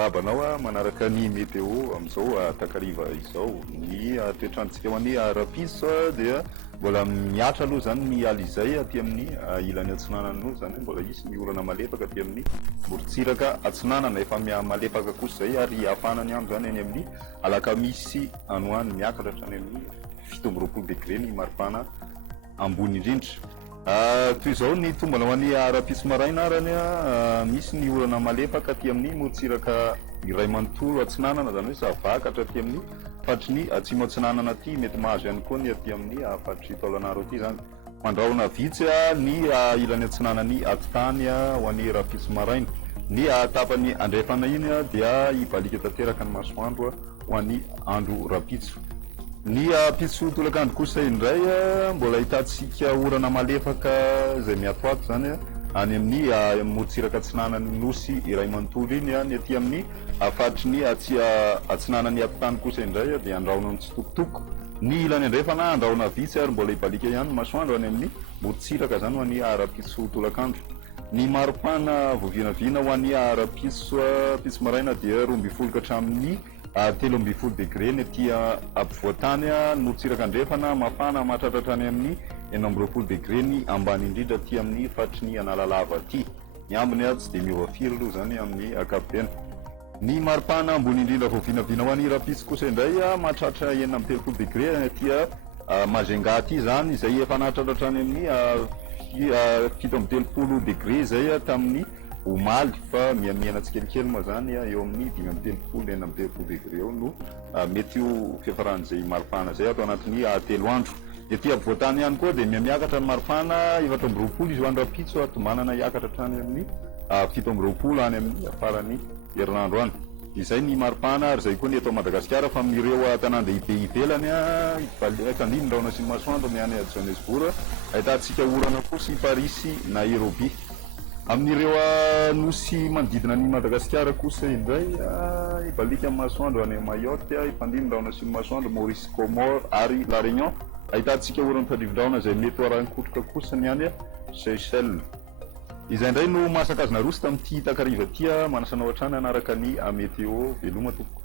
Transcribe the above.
arabanao manaraka ny météo amizao takariva izao ny toetrandrontsika ho an'ny rapiso dia mbola miatra aloha zany ny aly izay aty amin'ny ilany atsinanany zany mbola isy ny orana malefaka aty amin'ny morontsiraka atsinanana efa malefaka kosa zay ary hafanany andro zany any amin'ny alakamisy anoany miakatra hatrany amin'ny 7 degré ny maripana ambony indrindra. Toy izao ny tombana ho an'ny rapiso maraina arany misy ny orana malefaka aty amin'ny morontsiraka iray manontolo atsinanana zany hoe zavakatra aty amin'ny fatry ny atsimo atsinanana aty mety mahazo ihany koa ny aty amin'ny fatry taolanaro aty zany mandrahona vitsy ny ilany atsinanany atitany ho an'ny rapiso maraina ny tapany andrefana iny dia ibalika tanteraka ny masoandro ho an'ny andro rapitso. Ny pitso tolakandro kosa indray mbola hitantsika orana malefaka zay miatoato zany any amin'ny morontsiraka atsinanany nosy iray manontolo iny ny aty amin'ny fatry ny atsinanany atitany kosa indray dia andrahona mitsitokotoko ny ilany andrefana andrahona vitsy ary mbola hibalika ihany masoandro any amin'ny morontsiraka zany ho an'ny rapitso tolakandro. Ny maripana voavinavina ho an'ny rapitso pitso maraina dia 12 hatramin'ny 13 degré ny aty ampovoatany morontsiraka andrefana mafana mahatratratra any amin'ny 19 degré ny ambany indrindra aty amin'ny fatry ny analalava aty ny ambiny tsy dia miova firy aloha zany amin'ny ankapobeny. Ny maripana ambony indrindra voavinavina ho an'ny rapitso kosa indray mahatratra 9 degré aty Majunga aty zany izay efa nahatratratra any amin'ny 17 degré zay tamin'ny omaly fa miamiana tsikelikely moa zany eo amin'ny 13-14 degré eo no mety io fiafaran'izay maripana zay atao anatin'ny 3 andro. Ety ampovoatany ihany koa dia miakatra ny maripana 17 izy ho an'ny rapitso tombanana hiakatra hatrany amin'ny 17 any amin'ny farany herinandro any. Izay ny maripana ary zay koa ny eto Madagasikara fa amin'ireo tanàn-dehibe ivelany Kandiny, Raona sy Masoandro miany Johannesburg ahitantsika orana kosa i Paris, Nairobi. Amin'ireo nosy manodidina ny Madagasikara kosa indray ibalika amin'ny masoandro any Mayotte, Ifandimby, Raona sy Masoandro, Maurice, Comore ary La Réunion ahitantsika orana tadrivo-drahona zay mety hoarankotroka kosa ny any Seychelles. Izay indray no mahasakazona roso tamin'ity takariva ty manasanao hatrany anaraka ny météo veloma tompoko.